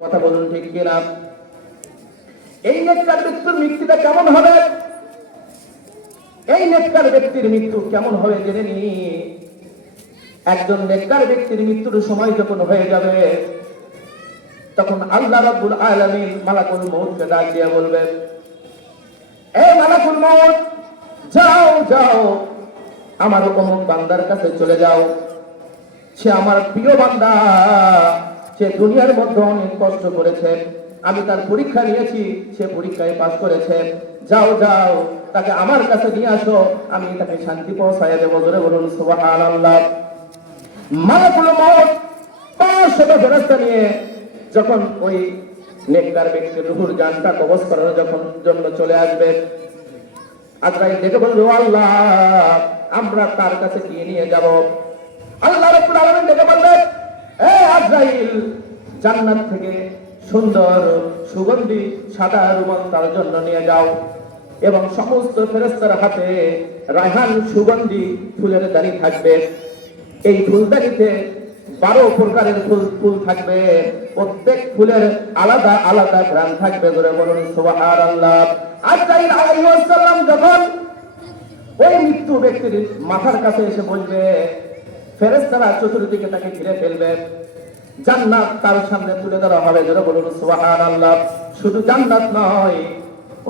কথা বলুন ঠিক কিনা? এই নেককার ব্যক্তির মৃত্যুটা কেমন হবে? এই নেককার ব্যক্তির মৃত্যু কেমন হবে জেনে নি। একজন নেককার ব্যক্তির মৃত্যুর সময় যখন হয়ে যাবে, তখন আল্লাহ রাব্বুল আলামিন মালাকুল মউতকে ডাক দিয়ে বলবেন, এ মালাকুল মউত, যাও যাও আমার অমুক বান্দার কাছে চলে যাও। সে আমার প্রিয় বান্দা, সে দুনিয়ার মধ্যে অনেক কষ্ট করেছে, আমি তার পরীক্ষা নিয়েছি, সে পরীক্ষায় পাস করেছে। যাও যাও তাকে আমার কাছে নিয়ে আসো, আমি তাকে শান্তি পৌঁছায় দেবো। জোরে বলুন সুবহানাল্লাহ। মালাকুল মউত 500 ফেরেশতা নিয়ে যখন ওই নেককার ব্যক্তির রূহুর জানটা কবজ করার যখন জন্য চলে আসবে, আজরাইল ডেকে বলল, আল্লাহ আমরা তার কাছে গিয়ে নিয়ে যাব। আল্লাহ রাব্বুল আলামিন ডেকে বললেন, এ আজরাইল, জান্নাত থেকে সুন্দর সুগন্ধি সাদা রুমাল তার জন্য নিয়ে যাও, এবং সমস্ত ফেরেশতার হাতে রায়হান সুগন্ধি ফুলের দাড়ি থাকবে। এই ফুলদানিতে 12 প্রকারের ফুল থাকবে, প্রত্যেক ফুলের আলাদা আলাদা ঘ্রাণ থাকবে। ধরে বলুন সুবহানাল্লাহ। আজরাইল আলাইহিস সালাম যখন ওই মৃত্যু ব্যক্তির মাথার কাছে এসে বলবে, ফেরেশতারা চতুর্দিকে তাকে ঘিরে ফেলবে, জান্নাত তার সামনে তুলে ধরা হবে। ধরে বলুন সুবহানাল্লাহ। শুধু জান্নাত নয়,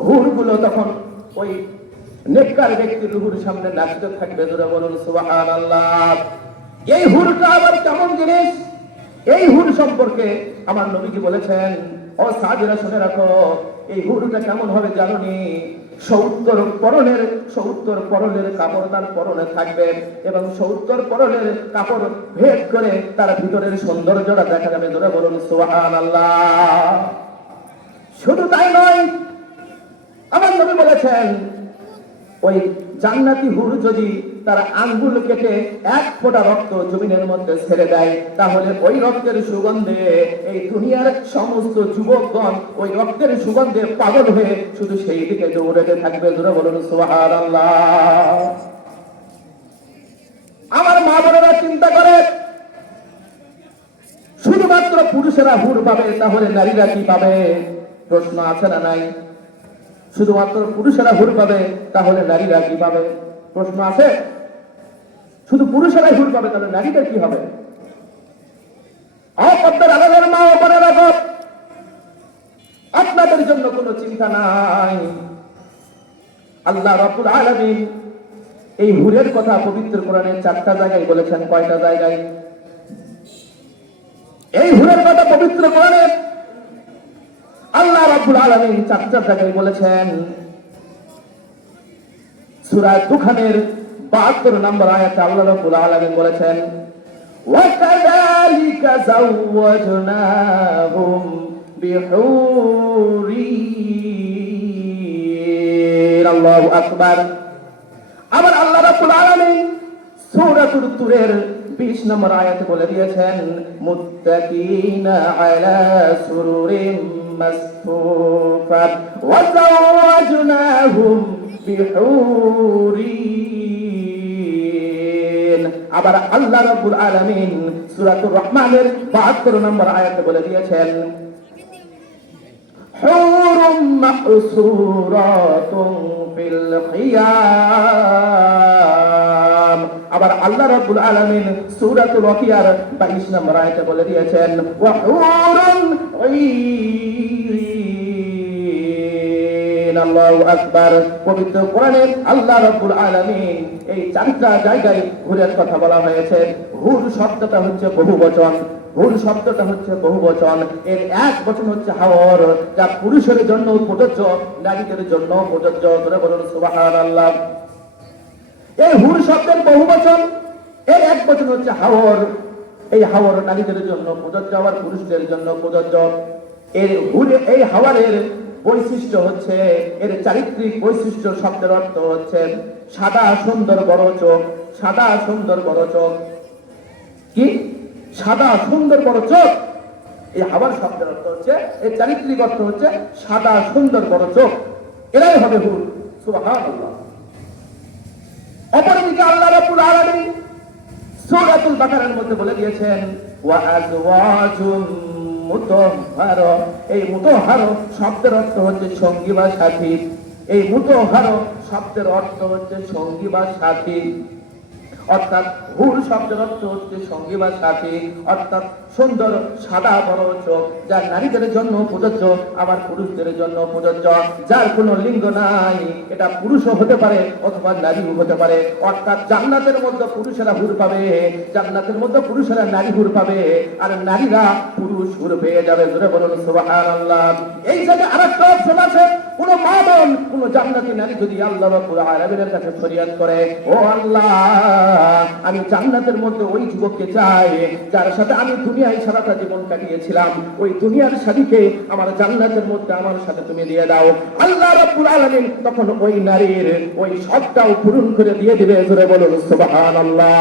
হুরগুলো তখন ওই নেককার ব্যক্তির রূহের সামনে নাচতে থাকবে। ধরে বলুন সুবহানাল্লাহ। এই হুরটা আবার কেমন জিনিস? এই হুর সম্পর্কে আমার নবীজি বলেছেন, ও সাহাবীরা শুনে রাখো, এই হুরটা কেমন হবে জানোনি? 70 পরনের কাপড় তার পরনে থাকবে, এবং 70 পরনের কাপড় ভেদ করে তার ভিতরের সৌন্দর্যটা দেখা যাবে। ধরে বলুন সুবহানাল্লাহ। শুধু তাই নয়, আমার নবী বলেছেন, ওই জান্নাতি হুর যদি তার আঙ্গুল কেটে 1 ফোঁটা রক্ত জমিনের মধ্যে ছেড়ে দেয়, তাহলে ওই রক্তের সুগন্ধে এই দুনিয়ার সমস্ত যুবকগণ ওই রক্তের সুগন্ধে পাগল হয়ে শুধু সেই দিকে দৌড়াতে থাকবে। ধরে বলুন সুবহানাল্লাহ। আমার মা বোনেরা চিন্তা করে, শুধুমাত্র পুরুষেরা হুর পাবে, তাহলে নারীরা কি পাবে? প্রশ্ন আছে না নাই? শুধুমাত্র পুরুষেরা হুর পাবে, তাহলে নারীরা কি পাবে? প্রশ্ন আছে। শুধু পুরুষেরাই হুর পাবে, তাহলে নারীদের কি হবে? অপদ্মের আলাদের মা ওপরে রাখো, আপনাদের জন্য কোনো চিন্তা নাই। আল্লাহ রাব্বুল আলামিন এই হুরের কথা পবিত্র কোরআনে 4টা জায়গায় বলেছেন। কয়টা জায়গায়? এই হুরের কথা পবিত্র কোরআনে আল্লাহ রাব্বুল আলামিন 4টা জায়গায় বলেছেন। সূরা দুখানের 72 নম্বর আয়াতে আল্লাহ রাব্বুল আলামিন বলেছেন, ওয়া কাযালিকা যাওয়াজনাহুম বিহুরিন। আল্লাহু আকবার। আবার আল্লাহ রাব্বুল আলামিন সূরাতুর তুরের 20 নম্বর আয়াতে বলে দিয়েছেন, মুত্তাকিনা আলা সুরুরিন মাসফুফাত ওয়া যাওয়াজনাহুম বিহুরিন। আবার আল্লাহ রাব্বুল আলামিন সূরাতুর রহমানের 72 নম্বর আয়াতে বলে দিয়েছেন, হুরুম মাহসুরাতুন ফিল খিয়াম। আবার আল্লাহ রাব্বুল আলামিন সূরাতুল ওয়াকিয়ার 22 নম্বর আয়াতে বলে দিয়েছেন, ওয়া হুরুন ঈন। আল্লাহু আকবার। পবিত্র কোরআনে আল্লাহ রাব্বুল আলামিন এই 4টা জায়গায় হুরের কথা বলা হয়েছে। হুর শব্দটা হচ্ছে বহুবচন। হুর শব্দটা হচ্ছে বহুবচন, এর এক বচন হচ্ছে হাওর, যা পুরুষের জন্য প্রযোজ্য, নারীদের জন্য প্রযোজ্য। ধরে বলুন সুবহানাল্লাহ। এই হুর শব্দের বহুবচন, এর এক বচন হচ্ছে হাওর। এই হাওর নারীদের জন্য প্রযোজ্য, আবার পুরুষদের জন্য প্রযোজ্য। এই হাওয়ারের বৈশিষ্ট্য হচ্ছে, এর চারিত্রিক বৈশিষ্ট্য শব্দের অর্থ হচ্ছে সাদা সুন্দর বড় চোখ। সাদা সুন্দর বড় চোখ কি? সাদা সুন্দর বড় চোখ। এই হাওয়ার শব্দের অর্থ হচ্ছে, এর চারিত্রিক অর্থ হচ্ছে সাদা সুন্দর বড় চোখ। এরাই হবে হুর। সুবহানাল্লাহ। অপরদিকে আল্লাহ রাব্বুল আলামিন সূরাতুল বাকারার মধ্যে বলে দিয়েছেন, ওয়া আজওয়াজুম মুতহার। এই মুতহার শব্দের অর্থ হচ্ছে সঙ্গী বা সাথী। এই মুতহার শব্দের অর্থ হচ্ছে সঙ্গী বা সাথী, অর্থাৎ হুর শব্দের অর্থ হচ্ছে সঙ্গী বা সাথী, অর্থাৎ সুন্দর সাদা বড় চোখ, যা নারীদের জন্য প্রযোজ্য, আবার পুরুষদের জন্য প্রযোজ্য, যার কোনো লিঙ্গ নাই, এটা পুরুষও হতে পারে অথবা নারীও হতে পারে। অর্থাৎ জান্নাতের মধ্যে পুরুষেরা হুর পাবে, জান্নাতের মধ্যে পুরুষেরা নারী হুর পাবে, আর নারীরা পুরুষ হুর পেয়ে যাবে। জোরে বলুন সুবহানাল্লাহ। এই জায়গায় আরেকটা অপশন আছে, কোন মা বোন, কোন জান্নাতি নারী যদি আল্লাহ রাব্বুল আলামিনের কাছে ফরিয়াদ করে, ও আল্লাহ, আমি জান্নাতের মধ্যে ওই যুবককে চাই যার সাথে আমি দুনিয়ায় সারাটা জীবন কাটিয়েছিলাম, ওই দুনিয়ার সাথীকে আমার জান্নাতের মধ্যে আমার সাথে তুমি দিয়ে দাও। আল্লাহ রাব্বুল আলামিন তখন ওই নারীর ওই সবটাও পূরণ করে দিয়ে দিবে। জোরে বলুন সুবহানাল্লাহ।